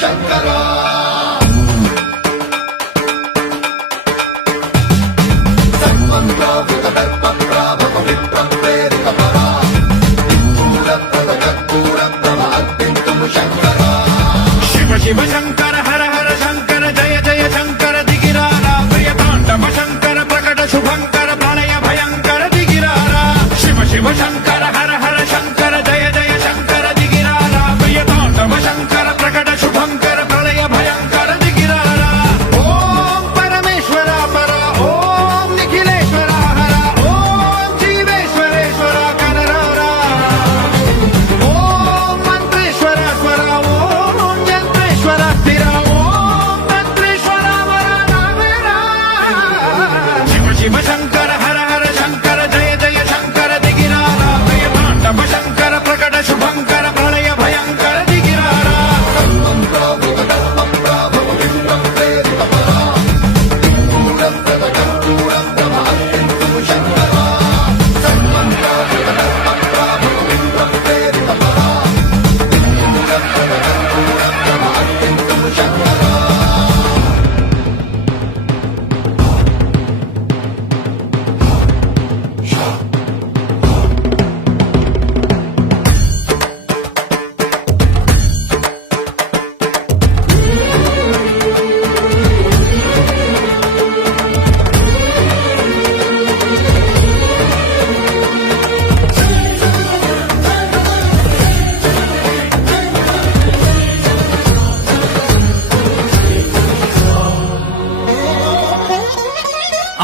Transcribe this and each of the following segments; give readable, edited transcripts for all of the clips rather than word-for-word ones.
శంకరా సర్వంప్రావృత దర్ప ప్రాభవ విప్రం ప్రేరిత పరా పూరప్రద కర్పూర ప్రభ అర్పింతుము శంకరా శివ శివ శంకర హర హర శంకర జయ జయ శంకర దిగిరారా ప్రియ తాండవ శంకర ప్రకట శుభంకర ప్రళయ భయంకర దిగిరారా శివ శివ శంకర హర హర శంకర జయ జయ శంకర దిగిరారా ప్రియ తాండవ శంకర ప్రకట శుభంకర ప్రళయ భయంకర దిగిరారా ఓం పరమేశ్వర పర ఓం నిఖిలేశ్వర హర ఓం జీవేశ్వరేశ్వర కరరారా ఓం మంత్రేశ్వర స్వర ఓం యంత్రేశ్వర స్థిర ఓం తంత్రేశ్వర వర నామేరా శివ శివ శంకర హర హర శంకర జయ జయ శంకర దిగిరారా ప్రియ తాండవ శంకర ప్రకట శుభంకర ప్రళయ భయంకర దిగిరారా సర్వంప్రావృత దర్ప ప్రాభవ విప్రం ప్రేరిత పరా పూరప్రద కర్పూర ప్రభ అర్పింతుము శంకరా సర్వంప్రావృత దర్ప ప్రాభవ విప్రం ప్రేరిత పరా పూరప్రద కర్పూర ప్రభ అర్పింతుము శంకరా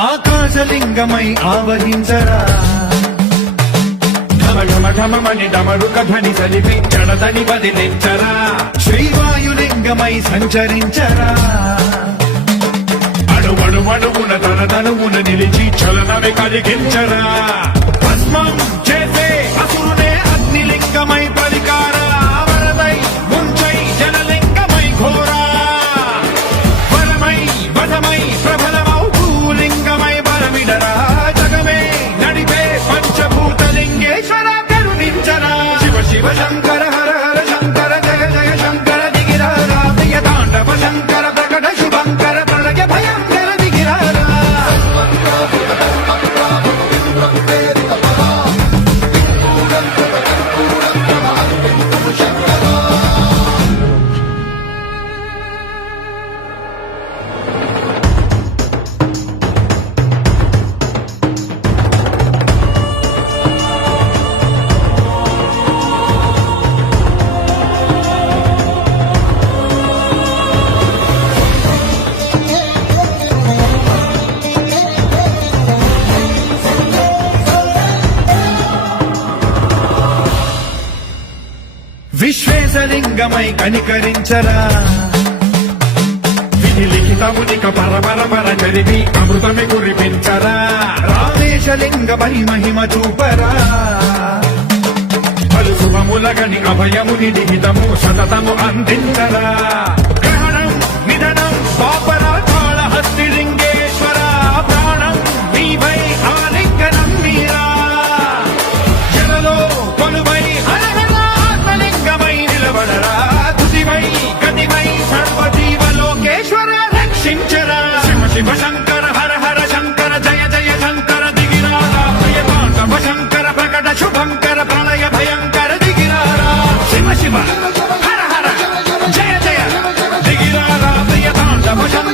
ఆకాశలింగమై ఆవహించరా ఢమ ఢమని డమరుక ధ్వని సలిపి జడదని బదిలించరా శ్రీవాయులింగమై సంచరించరా అణువణువున తన తనువున నిలిచి చలనమే కలిగించరా భస్మం చేసే అసురునే అగ్నిలింగమై పలికారా వరదై ముంచై జలలింగమై ఘోరా వరమై వధమై ప్రబలమౌ భూలింగమై బలమిడరా జగమే నడిపే పంచభూతలింగేశ్వర కరుణించరా శివ శివ శంకర హర హర శంకర జయ జయ శంకర దిగిరారా ప్రియ తాండవ శంకర ప్రకట శుభంకర ప్రళయ భయంకర దిగిరారా సర్వంప్రావృత దర్ప ప్రాభవ విప్రం ప్రేరిత పరా పూరప్రద కర్పూర ప్రభ అర్పింతుము శంకరా విశ్వేశలింగమై కనికరించరా విధి లిఖితమునిక పరపర చరివి అమృతమి కురిపించరా రామేశలింగమై మహిమ చూపరా పలు శుభములగని అభయముని నిహితము సతతము అందించరా గ్రహణం నిధనం పాపరా కాళహస్తి లింగేశ్వర ప్రాణం నీవై ఆలింగనం మీరా జలలో కొలువై ఆత్మలింగమై నిలబడరా తుదివై గతివై సర్వజీవలోకేశ్వర రక్షించరా శివ శివ శంకర హర హర శంకర జయ జయ శంకర దిగిరారా ప్రియ తాండవ శంకర ప్రకట శుభంకర ప్రళయ భయంకర దిగిరారా శివ శివ హర హర జయ జయ దిగిరారా ప్రియ తాండవ శంకర